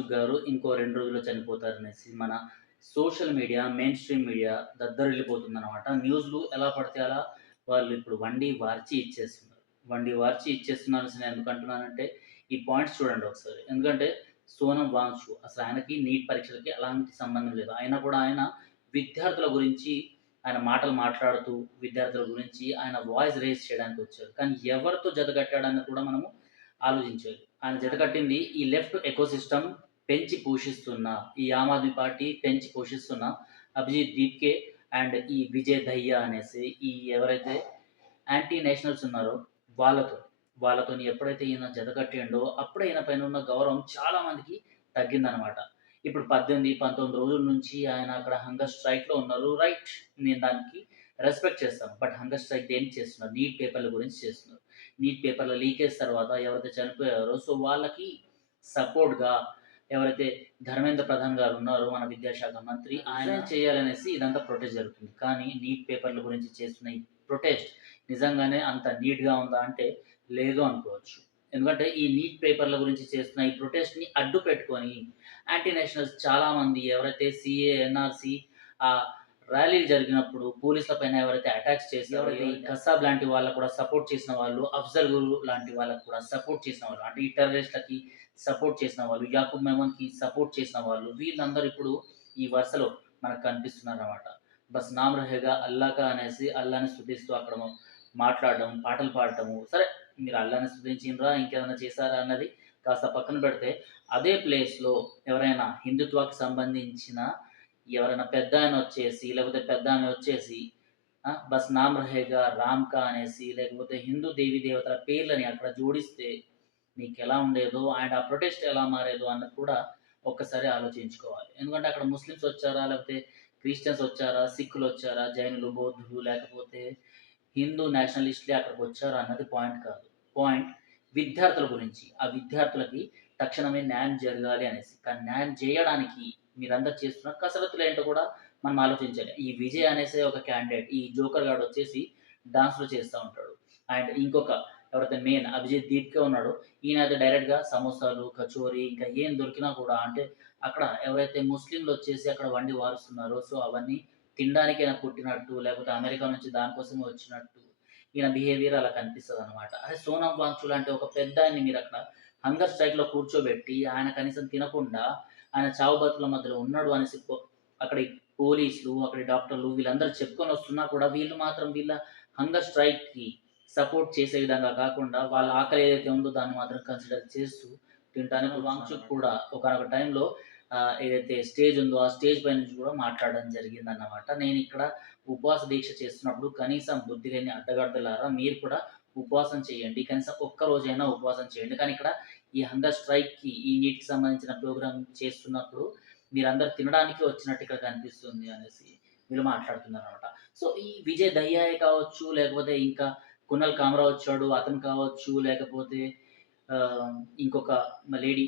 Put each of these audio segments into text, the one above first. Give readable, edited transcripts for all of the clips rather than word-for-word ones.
వాంగ్‌చుక్ గారు ఇంకో 2 రోజుల్లో చనిపోతారనేసి మన social media, mainstream media దద్దరిల్లిపోతుందనమాట. న్యూస్‌లు ఎలా పడితే అలా వాళ్ళు ఇప్పుడు వండి వార్చి ఇచ్చేస్తున్నారు. వండి వార్చి ఇచ్చేస్తున్నారనేసి నేను ఎందుకంటున్నానంటే, ఈ పాయింట్స్ చూడండి ఒకసారి. ఎందుకంటే సోనం వాంగ్‌చుక్ అసలు ఆయనకి నీట్ పరీక్షలకి ఎలాంటి సంబంధం లేదు. అయినా కూడా ఆయన విద్యార్థుల గురించి ఆయన మాటలు మాట్లాడుతూ, విద్యార్థుల గురించి ఆయన వాయిస్ రైజ్ చేయడానికొచ్చారు. కానీ ఎవరితో జతకట్టాడని కూడా మనము ఆలోచించాలి. ఆయన జతకట్టింది ఈ లెఫ్ట్ ఎకోసిస్టమ్ పెంచి పోషిస్తున్న, ఈ ఆమ్ ఆద్మీ పార్టీ పెంచి పోషిస్తున్న అభిజిత్ దీప్‌కే అండ్ ఈ విజయ్ దహియా అనేసి ఈ ఎవరైతే యాంటీ నేషనల్స్ ఉన్నారో వాళ్ళతో. వాళ్ళతోని ఎప్పుడైతే ఈయన జతకట్టిండో అప్పుడే ఈయన పైన ఉన్న గౌరవం చాలా మందికి తగ్గిందనమాట. ఇప్పుడు 18, 19 రోజుల నుంచి ఆయన అక్కడ హంగర్ స్ట్రైక్‌లో ఉన్నారు. రైట్. నేను దానికి రెస్పెక్ట్ చేస్తాను. బట్ హంగర్ స్ట్రైక్ దేనికి చేస్తున్నారు? నీట్ పేపర్‌ల గురించి చేస్తున్నారు. నీట్ పేపర్‌ల లీకేజ్ తర్వాత ఎవరైతే చనిపోయారో సో వాళ్ళకి సపోర్ట్‌గా ఎవరైతే ధర్మేంద్ర ప్రధాన్ గారు ఉన్నారో మన విద్యాశాఖ మంత్రి ఆయన చేయాలనేసి ఇదంతా ప్రొటెస్ట్ జరుగుతుంది. కానీ నీట్ పేపర్‌ల గురించి చేస్తున్న ఈ ప్రొటెస్ట్ నిజంగానే అంత నీట్‌గా ఉందా అంటే లేదు అనుకోవచ్చు. ఎందుకంటే ఈ నీట్ పేపర్‌ల గురించి చేస్తున్న ఈ ప్రొటెస్ట్‌ని అడ్డు పెట్టుకొని యాంటీ నేషనల్స్ చాలామంది ఎవరైతే సీఏ, ఎన్ఆర్‌సీ ర్యాలీలు జరిగినప్పుడు పోలీసుల పైన ఎవరైతే అటాక్స్ చేసారో, ఎవరైతే ఈ కసాబ్ లాంటి వాళ్ళకి కూడా సపోర్ట్ చేసిన వాళ్ళు, అఫ్జల్ గురు లాంటి వాళ్ళకి కూడా సపోర్ట్ చేసిన వాళ్ళు, అంటే ఈ టెర్రరిస్ట్‌లకి సపోర్ట్ చేసిన వాళ్ళు, యాకూబ్ మెమన్‌కి సపోర్ట్ చేసిన వాళ్ళు, వీళ్ళందరూ ఇప్పుడు ఈ వరుసలో మనకు కనిపిస్తున్నారనమాట. బస్ నామ్ రహేగా అల్లా కా అనేసి అల్లాని స్తుతిస్తూ అక్కడ మాట్లాడడం, పాటలు పాడటము. సరే మీరు అల్లాని స్తుతించిండ్రా, ఇంకేమైనా చేశారా అన్నది కాస్త పక్కన పెడితే, అదే ప్లేస్‌లో ఎవరైనా హిందుత్వాకి సంబంధించిన ఎవరైనా పెద్దాయనొచ్చేసి, లేకపోతే పెద్దామె వచ్చేసి బస్ నామ్ రహేగా, రామ్ కా అనేసి, లేకపోతే హిందూ దేవీ దేవతల పేర్లని అక్కడ జోడిస్తే మీకెలా ఉండేదో అండ్ ఆ ప్రొటెస్ట్ ఎలా మారేదో అన్నది కూడా ఒక్కసారి ఆలోచించుకోవాలి. ఎందుకంటే అక్కడ ముస్లిమ్స్ వచ్చారా? లేకపోతే క్రిస్టియన్స్ వచ్చారా? సిక్కులొచ్చారా? జైనులు, బౌద్ధులు లేకపోతే హిందూ నేషనలిస్ట్‌లే అక్కడికొచ్చారా అన్నది పాయింట్ కాదు. పాయింట్ విద్యార్థుల గురించి. ఆ విద్యార్థులకి తక్షణమే న్యాయం జరగాలి అనేసి. కానీ న్యాయం జేయడానికి మీరందరూ చేస్తున్న కసరత్తులేంటో కూడా మనం ఆలోచించాలి. ఈ విజయ్ అనేసే ఒక క్యాండిడేట్. ఈ జోకర్ గాడొచ్చేసి డాన్స్‌లు చేస్తా ఉంటాడు. అండ్ ఇంకొక ఎవరైతే మెయిన్ అభిజిత్ దీప్‌కే ఉన్నాడో, ఈయనైతే డైరెక్ట్‌గా సమోసాలు, కచోరీ ఇంకా ఏం దొరికినా కూడా అంటే అక్కడ ఎవరైతే ముస్లింలొచ్చేసి అక్కడ వండి వారుస్తున్నారో సో అవన్నీ తినడానికి ఆయన పుట్టినట్టు, లేకపోతే అమెరికా నుంచి దానికోసమే వచ్చినట్టు, ఈయన బిహేవియర్ అలా కనిపిస్తదనమాట. అదే సోనమ్ వాంగ్‌చుక్ లాంటి ఒక పెద్దాయన్ని మీరక్కడ హంగర్ స్ట్రైక్‌లో కూర్చోబెట్టి, ఆయన కనీసం తినకుండా, ఆయన చావు బతుకుల మధ్యలో ఉన్నాడు అనేసి అక్కడి పోలీసులు, అక్కడి డాక్టర్లు వీళ్ళందరూ చెప్పుకొనొస్తున్నా కూడా వీళ్ళు మాత్రం వీళ్ళ హంగర్ స్ట్రైక్‌కి సపోర్ట్ చేసే విధంగా కాకుండా, వాళ్ళ ఆకలి ఏదైతే ఉందో దాన్ని మాత్రం కన్సిడర్ చేస్తూ తింటానికి వాంగ్‌చుక్ కూడా ఒకానొక టైంలో ఏదైతే స్టేజ్ ఉందో, ఆ స్టేజ్ పై నుంచి కూడా మాట్లాడడం జరిగిందన్నమాట. నేనిక్కడ ఉపవాస దీక్ష చేస్తున్నప్పుడు కనీసం బుద్ధి లేని అడ్డగాడిదలారా మీరు కూడా ఉపవాసం చేయండి. కనీసం ఒక్క రోజైనా ఉపవాసం చేయండి. కానీ ఇక్కడ ఈ హంగర్ స్ట్రైక్‌కి, ఈ నీట్‌కి సంబంధించిన ప్రోగ్రామ్ చేస్తున్నప్పుడు మీరందరూ తినడానికి వచ్చినట్టు ఇక్కడ కనిపిస్తుంది అనేసి వీళ్ళు మాట్లాడుతున్నారనమాట. సో, ఈ విజయ్ దహియాయే కావచ్చు, లేకపోతే ఇంకా కునాల్ కామ్రా వచ్చాడు. అతను కావచ్చు, లేకపోతే ఆహ్, ఇంకొక లేడీ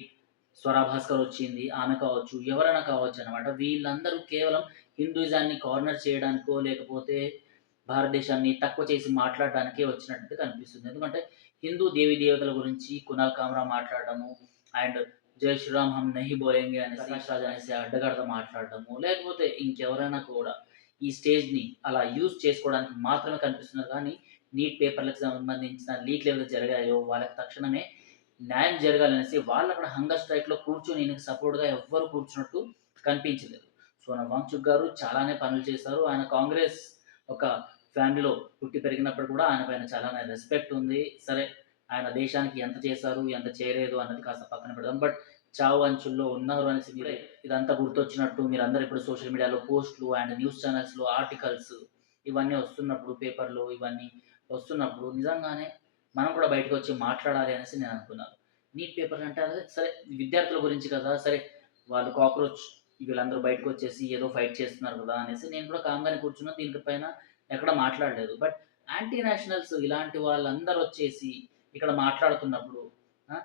స్వరా భాస్కర్ వచ్చింది. ఆమె కావచ్చు, ఎవరైనా కావచ్చనమాట. వీళ్ళందరూ కేవలం హిందూయిజాన్ని కార్నర్ చేయడానికో, లేకపోతే భారతదేశాన్ని తక్కువ చేసి మాట్లాడడానికే వచ్చినట్టు కనిపిస్తుంది. ఎందుకంటే హిందూ దేవీ దేవతల గురించి కునాల్ కామ్రా మాట్లాడడము అండ్ జై శ్రీరామ్ హమ్ నహీ బోలెంగే అనేసి ప్రకాష్ రాజ్ అనేసి అడ్డగాడిద మాట్లాడడము, లేకపోతే ఇంకెవరైనా కూడా ఈ స్టేజ్‌ని అలా యూజ్ చేసుకోవడానికి మాత్రమే కనిపిస్తున్నారు కానీ, నీట్ పేపర్‌లకు సంబంధించిన లీక్‌లు ఏవైతే జరిగాయో వాళ్ళకి తక్షణమే న్యాయం జరగాలనేసి వాళ్ళక్కడ హంగర్ స్ట్రైక్‌లో కూర్చొని ఈయనకి సపోర్ట్‌గా ఎవ్వరు కూర్చున్నట్టు కనిపించలేదు. సోనం వాంగ్‌చుక్ గారు చాలానే పనులు చేశారు. ఆయన కాంగ్రెస్ ఒక ఫ్యామిలీలో పుట్టి పెరిగినప్పుడు కూడా ఆయన పైన చాలానే రెస్పెక్ట్ ఉంది. సరే ఆయన దేశానికి ఎంత చేశారు, ఎంత చేయలేదు అన్నది కాస్త పక్కన పెడదాం. బట్ చావు అంచుల్లో ఉన్నారు అనేసి మీరే ఇదంతా గుర్తొచ్చినట్టు మీరందరూ ఇప్పుడు సోషల్ మీడియాలో పోస్ట్‌లు అండ్ న్యూస్ ఛానెల్స్‌లో ఆర్టికల్స్ ఇవన్నీ వస్తున్నప్పుడు పేపర్‌లో ఇవన్నీ వస్తున్నప్పుడు నిజంగానే మనం కూడా బయటకొచ్చి మాట్లాడాలి అనేసి నేననుకున్నాను. నీట్ పేపర్ అంటే అదే సరే విద్యార్థుల గురించి కదా! సరే వాళ్ళు కాక్రోచ్ వీళ్ళందరూ బయటకొచ్చేసి ఏదో ఫైట్ చేస్తున్నారు కదా! అనేసి నేను కూడా కామ్‌గానే కూర్చున్నా. దీని పైన ఎక్కడ మాట్లాడలేదు. బట్ యాంటీ నేషనల్స్ ఇలాంటి వాళ్ళందరొచ్చేసి ఇక్కడ మాట్లాడుతున్నప్పుడు ఆ!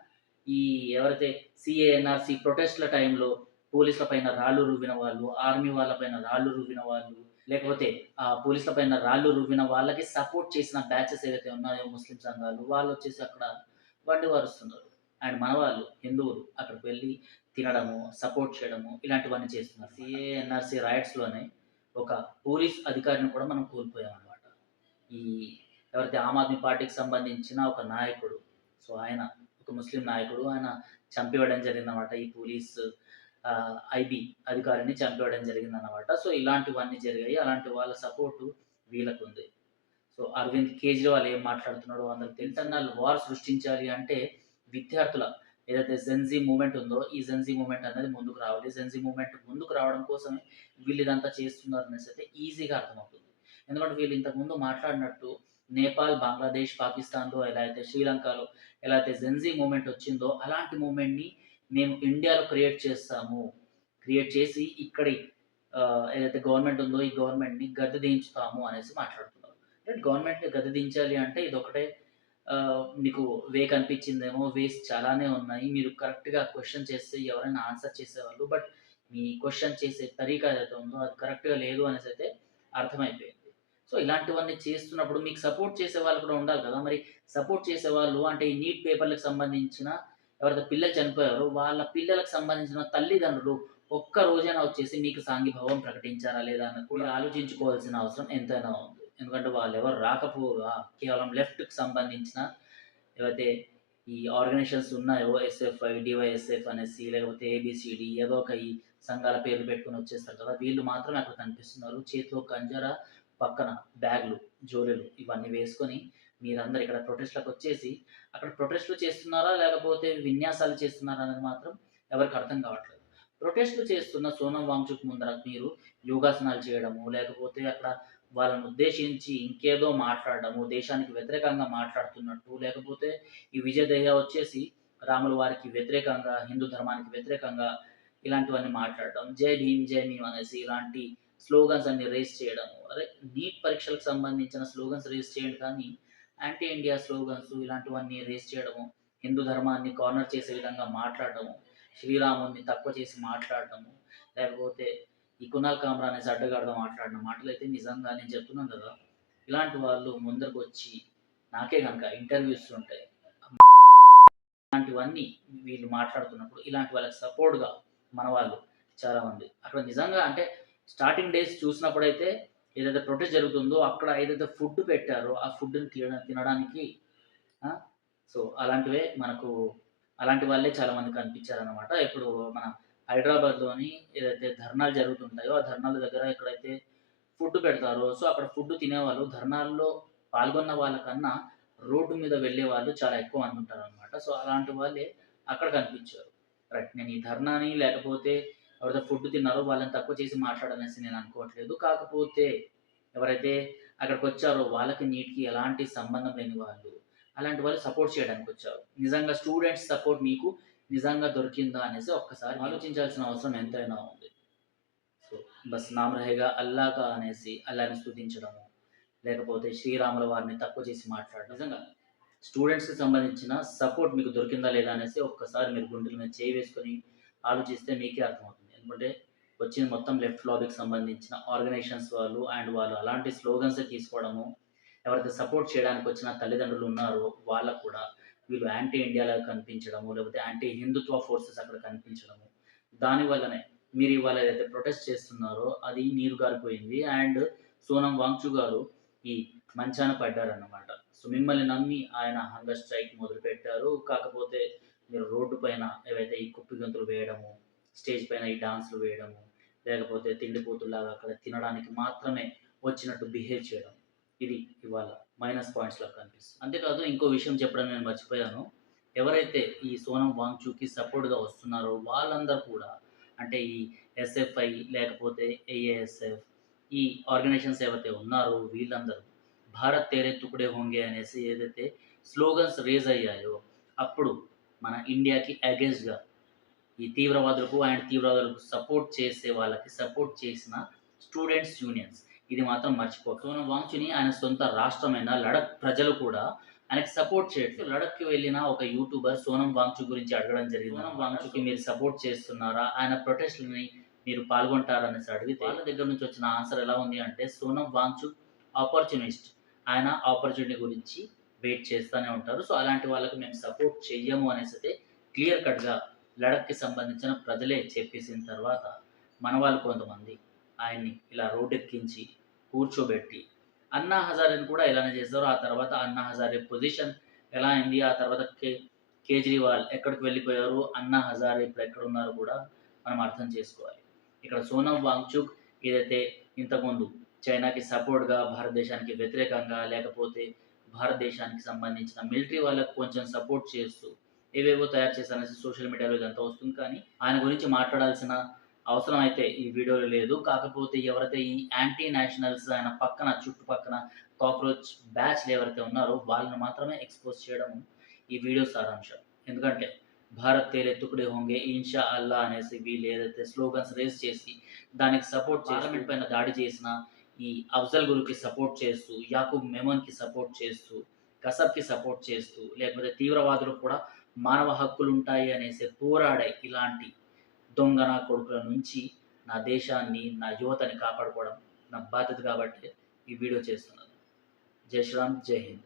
ఈ ఎవరైతే సీఏ, ఎన్ఆర్‌సీ ప్రొటెస్ట్‌ల టైంలో పోలీసుల పైన రాళ్ళు రువ్విన వాళ్ళు, ఆర్మీ వాళ్ళ పైన రాళ్ళు రువ్విన వాళ్ళు, లేకపోతే పోలీసుల పైన రాళ్ళు రువ్విన వాళ్ళకి సపోర్ట్ చేసిన బ్యాచెస్ ఏవైతే ఉన్నాయో ముస్లిం సంఘాలు వాళ్ళొచ్చేసి అక్కడ వండి వారుస్తున్నారు. అండ్ మన వాళ్ళు హిందువులు అక్కడికి వెళ్లి తినడము, సపోర్ట్ చేయడము ఇలాంటివన్నీ చేస్తున్నారు. సీఏఏ, ఎన్ఆర్‌సీ రైట్స్‌లోనే ఒక పోలీస్ అధికారిని కూడా మనం కోల్పోయామనమాట. ఈ ఎవరైతే ఆమ్ ఆద్మీ పార్టీకి సంబంధించిన ఒక నాయకుడు. సో, ఆయన ఒక ముస్లిం నాయకుడు. ఆయన చంపివేయడం జరిగిందనమాట. ఈ పోలీస్ ఐబీ అధికారిని చంపివేయడం జరిగిందనమాట. సో, ఇలాంటివన్నీ జరిగాయి. అలాంటి వాళ్ళ సపోర్టు వీళ్ళకుంది. సో, అరవింద్ కేజ్రీవాల్ ఏం మాట్లాడుతున్నాడో అందరికి తెలుసు. ఇంటర్నల్ వార్ సృష్టించాలి అంటే విద్యార్థుల ఏదైతే జెన్‌జీ మూవ్‌మెంట్ ఉందో, ఈ జెన్‌జీ మూవ్‌మెంట్ అనేది ముందుకు రావాలి. జెన్‌జీ మూవ్‌మెంట్ ముందుకు రావడం కోసమే వీళ్ళు ఇదంతా చేస్తున్నారనేసైతే ఈజీగా అర్థమవుతుంది. ఎందుకంటే వీళ్ళు ఇంతకుముందు మాట్లాడినట్టు నేపాల్, బంగ్లాదేశ్, పాకిస్తాన్‌లో ఎలా అయితే శ్రీలంకలో ఎలా అయితే జెన్‌జీ మూవ్‌మెంట్ వచ్చిందో అలాంటి మూవ్‌మెంట్‌ని మేము ఇండియాలో క్రియేట్ చేస్తాము. క్రియేట్ చేసి ఇక్కడి ఏదైతే గవర్నమెంట్ ఉందో ఈ గవర్నమెంట్‌ని గద్దె దించుతాము అనేసి మాట్లాడుతున్నారు. అంటే గవర్నమెంట్‌ని గద్దె దించాలి అంటే ఇదొకటే మీకు వే కనిపించిందేమో. వేస్ చాలానే ఉన్నాయి. మీరు కరెక్ట్‌గా క్వెషన్ చేస్తే ఎవరైనా ఆన్సర్ చేసేవాళ్ళు. బట్ మీ క్వెషన్ చేసే తరీకా ఏదైతే ఉందో అది కరెక్ట్‌గా లేదు అనేసైతే అర్థమైపోయింది. సో, ఇలాంటివన్నీ చేస్తున్నప్పుడు మీకు సపోర్ట్ చేసేవాళ్ళు కూడా ఉండాలి కదా! మరి సపోర్ట్ చేసేవాళ్ళు అంటే ఈ నీట్ పేపర్‌లకు సంబంధించిన ఎవరైతే పిల్లలు చనిపోయారో వాళ్ళ పిల్లలకు సంబంధించిన తల్లిదండ్రులు ఒక్క రోజైనా వచ్చేసి మీకు సాంఘీభావం ప్రకటించారా లేదా అన్నది కూడా ఆలోచించుకోవాల్సిన అవసరం ఎంతైనా ఉంది. ఎందుకంటే వాళ్ళెవరు రాకపోగా కేవలం లెఫ్ట్‌కి సంబంధించిన ఏవైతే ఈ ఆర్గనైజేషన్స్ ఉన్నాయో ఎస్ఎఫ్ఐ, డీవైఎస్ఎఫ్ అనేసి లేకపోతే ఏబీసీడీ ఏదో ఒక ఈ సంఘాల పేర్లు పెట్టుకొని వచ్చేస్తారు కదా! వీళ్ళు మాత్రమే అక్కడ కనిపిస్తున్నారు. చేతిలో కంజర, పక్కన బ్యాగ్‌లు, జోలెలు ఇవన్నీ వేసుకొని మీరందరూ ఇక్కడ ప్రొటెస్ట్‌లకొచ్చేసి అక్కడ ప్రొటెస్ట్‌లు చేస్తున్నారా? లేకపోతే విన్యాసాలు చేస్తున్నారా? అనేది మాత్రం ఎవరికీ అర్థం కావట్లేదు. ప్రొటెస్ట్‌లు చేస్తున్న సోనం వాంగ్‌చుక్ ముందర మీరు యోగాసనాలు చేయడము, లేకపోతే అక్కడ వాళ్ళని ఉద్దేశించి ఇంకేదో మాట్లాడడము, దేశానికి వ్యతిరేకంగా మాట్లాడుతున్నట్టు, లేకపోతే ఈ విజయ్ దహ్యా వచ్చేసి రాముల వారికి వ్యతిరేకంగా, హిందూ ధర్మానికి వ్యతిరేకంగా ఇలాంటివన్నీ మాట్లాడడం. జై భీమ్, జై భీమ్ అనేసి ఇలాంటి స్లోగన్స్ అన్ని రేస్ చేయడము. అరే! నీట్ పరీక్షలకు సంబంధించిన స్లోగన్స్ రేస్ చేయండి కానీ, యాంటీ ఇండియా స్లోగన్స్ ఇలాంటివన్నీ రేస్ చేయడము, హిందూ ధర్మాన్ని కార్నర్ చేసే విధంగా మాట్లాడడము, శ్రీరాముడిని తక్కువ చేసి మాట్లాడడము, లేకపోతే ఈ కునాల్ కామ్రా అనేసి అడ్డగాడిద మాట్లాడిన మాటలైతే నిజంగా నేను చెప్తున్నాను కదా! ఇలాంటి వాళ్ళు ముందరకొచ్చి నాకే గనక ఇంటర్వ్యూస్ ఉంటాయి. ఇలాంటివన్నీ వీళ్ళు మాట్లాడుతున్నప్పుడు ఇలాంటి వాళ్ళకి సపోర్ట్‌గా మన వాళ్ళు చాలామంది అక్కడ నిజంగా అంటే స్టార్టింగ్ డేస్ చూసినప్పుడైతే ఏదైతే ప్రొటెస్ట్ జరుగుతుందో అక్కడ ఏదైతే ఫుడ్ పెట్టారో ఆ ఫుడ్‌ని తినడానికి ఆ! సో, అలాంటివే మనకు అలాంటి వాళ్ళే చాలామంది కనిపించారనమాట. ఇప్పుడు మన హైదరాబాద్‌లోని ఏదైతే ధర్నాలు జరుగుతుంటాయో, ఆ ధర్నాల దగ్గర ఎక్కడైతే ఫుడ్ పెడతారో, సో, అక్కడ ఫుడ్ తినేవాళ్ళు ధర్నాల్లో పాల్గొన్న వాళ్ళకన్నా రోడ్డు మీద వెళ్ళేవాళ్ళు చాలా ఎక్కువ మంది ఉంటారనమాట. సో, అలాంటి వాళ్ళే అక్కడ కనిపించారు. రైట్. నేను ఈ ధర్నాని లేకపోతే ఎవరైతే ఫుడ్ తిన్నారో వాళ్ళని తక్కువ చేసి మాట్లాడాలనేసి నేను అనుకోవట్లేదు. కాకపోతే ఎవరైతే అక్కడికొచ్చారో వాళ్ళకి నీట్‌కి ఎలాంటి సంబంధం లేని వాళ్ళు, అలాంటి వాళ్ళు సపోర్ట్ చేయడానికొచ్చారు. నిజంగా స్టూడెంట్స్ సపోర్ట్ మీకు నిజంగా దొరికిందా అనేసి ఒక్కసారి ఆలోచించాల్సిన అవసరం ఎంతైనా ఉంది. సో, బస్ నామ్ రహేగా అల్లా కా అనేసి అల్లాని స్తుతించడము, లేకపోతే శ్రీరాముల వారిని తక్కువ చేసి మాట్లాడడం. నిజంగా స్టూడెంట్స్‌కి సంబంధించిన సపోర్ట్ మీకు దొరికిందా లేదా అనేసి ఒక్కసారి మీరు గుండెల మీద చేయి వేసుకొని ఆలోచిస్తే మీకే అర్థమవుతుంది. ఎందుకంటే వచ్చింది మొత్తం లెఫ్ట్ లాబీకి సంబంధించిన ఆర్గనైజేషన్స్ వాళ్ళు అండ్ వాళ్ళు అలాంటి స్లోగన్సే తీసుకోవడము. ఎవరైతే సపోర్ట్ చేయడానికి వచ్చిన తల్లిదండ్రులు ఉన్నారో వాళ్ళకి కూడా వీళ్ళు యాంటీ ఇండియాలాగా కనిపించడము, లేకపోతే యాంటీ హిందుత్వ ఫోర్సెస్ అక్కడ కనిపించడము. దానివల్లనే మీరు ఇవాళ ఏదైతే ప్రొటెస్ట్ చేస్తున్నారో అది నీరు గారిపోయింది. అండ్ సోనం వాంగ్‌చు గారు ఈ మంచాన పడ్డారన్నమాట. సో, మిమ్మల్ని నమ్మి ఆయన హంగర్ స్ట్రైక్ మొదలుపెట్టారు. కాకపోతే మీరు రోడ్డు పైన ఏవైతే ఈ కుప్పిగంతులు వేయడము, స్టేజ్ పైన ఈ డాన్స్‌లు వేయడము, లేకపోతే తిండిపోతుల్లాగా అక్కడ తినడానికి మాత్రమే వచ్చినట్టు బిహేవ్ చేయడం. ఇది ఇవాళ మైనస్ పాయింట్స్‌లా కనిపిస్తుంది. అంతేకాదు ఇంకో విషయం చెప్పడం నేను మర్చిపోయాను. ఎవరైతే ఈ సోనం వాంగ్‌చుక్‌కి సపోర్ట్‌గా వస్తున్నారో వాళ్ళందరూ కూడా అంటే ఈ ఎస్ఎఫ్ఐ లేకపోతే ఏఏఎస్ఎఫ్ ఈ ఆర్గనైజేషన్స్ ఏవైతే ఉన్నారో వీళ్ళందరూ భారత్ తేరే తుకడే హోంగే అనేసి ఏదైతే స్లోగన్స్ రేజ్ అయ్యాయో అప్పుడు మన ఇండియాకి అగెయిన్స్ట్‌గా ఈ తీవ్రవాదులకు అండ్ తీవ్రవాదులకు సపోర్ట్ చేసే వాళ్ళకి సపోర్ట్ చేసిన స్టూడెంట్స్ యూనియన్స్. ఇది మాత్రం మర్చిపోకు. సోనం వాంగ్‌చుక్‌ని ఆయన సొంత రాష్ట్రమైన లడఖ్ ప్రజలు కూడా ఆయనకి సపోర్ట్ చేయట్లేదు. లడఖ్‌కి వెళ్ళిన ఒక యూట్యూబర్ సోనం వాంగ్‌చుక్ గురించి అడగడం జరిగింది. సోనం వాంగ్‌చుక్‌కి మీరు సపోర్ట్ చేస్తున్నారా? ఆయన ప్రొటెస్ట్‌లని మీరు పాల్గొంటారా అనేసి అడిగితే వాళ్ళ దగ్గర నుంచి వచ్చిన ఆన్సర్ ఎలా ఉంది అంటే సోనం వాంగ్‌చుక్ ఆపర్చునిస్ట్. ఆయన ఆపర్చునిటీ గురించి వెయిట్ చేస్తూనే ఉంటారు. సో, అలాంటి వాళ్ళకి మేము సపోర్ట్ చెయ్యము అనేసైతే క్లియర్ కట్‌గా లడఖ్‌కి సంబంధించిన ప్రజలే చెప్పేసిన తర్వాత మన వాళ్ళు కొంతమంది ఆయన్ని ఇలా రోడ్డెక్కించి, కూర్చోబెట్టి, అన్నా హజారేని కూడా ఇలానే చేశారు. ఆ తర్వాత అన్నా హజారే పొజిషన్ ఎలా అయింది? ఆ తర్వాత కేజ్రీవాల్ ఎక్కడికి వెళ్ళిపోయారు? అన్నా హజారే ఇప్పుడెక్కడున్నారో కూడా మనం అర్థం చేసుకోవాలి. ఇక్కడ సోనమ్ వాంగ్‌చుక్ ఏదైతే ఇంతకుముందు చైనాకి సపోర్ట్‌గా, భారతదేశానికి వ్యతిరేకంగా, లేకపోతే భారతదేశానికి సంబంధించిన మిలిటరీ వాళ్ళకి కొంచెం సపోర్ట్ చేస్తూ ఏవేవో తయారు చేశారనేసి సోషల్ మీడియాలో ఇదంతా వస్తుంది. కానీ ఆయన గురించి మాట్లాడాల్సిన అవసరం అయితే ఈ వీడియోలో లేదు. కాకపోతే ఎవరైతే ఈ యాంటీ నేషనల్స్ ఆయన పక్కన చుట్టుపక్కన కాక్రోచ్ బ్యాచ్‌లు ఎవరైతే ఉన్నారో వాళ్ళని మాత్రమే ఎక్స్‌పోజ్ చేయడం ఈ వీడియో సారాంశం. ఎందుకంటే భారత్ తేరే తుకడే హోంగే, ఇన్షా అల్లా అనేసి వీళ్ళు ఏదైతే స్లోగన్స్ రేజ్ చేసి దానికి సపోర్ట్ పార్లమెంట్ పైన దాడి చేసిన ఈ అఫ్జల్ గురుకి సపోర్ట్ చేస్తూ, యాకూబ్ మెమన్‌కి సపోర్ట్ చేస్తూ, కసబ్‌కి సపోర్ట్ చేస్తూ, లేకపోతే తీవ్రవాదులకు కూడా మానవ హక్కులుంటాయి అనేసి పోరాడే ఇలాంటి దొంగ నా కొడుకుల నుంచి నా దేశాన్ని, నా యువతని కాపాడుకోవడం నా బాధ్యత కాబట్టి ఈ వీడియో చేస్తున్నాను. జై శ్రీరామ్, జై హింద్.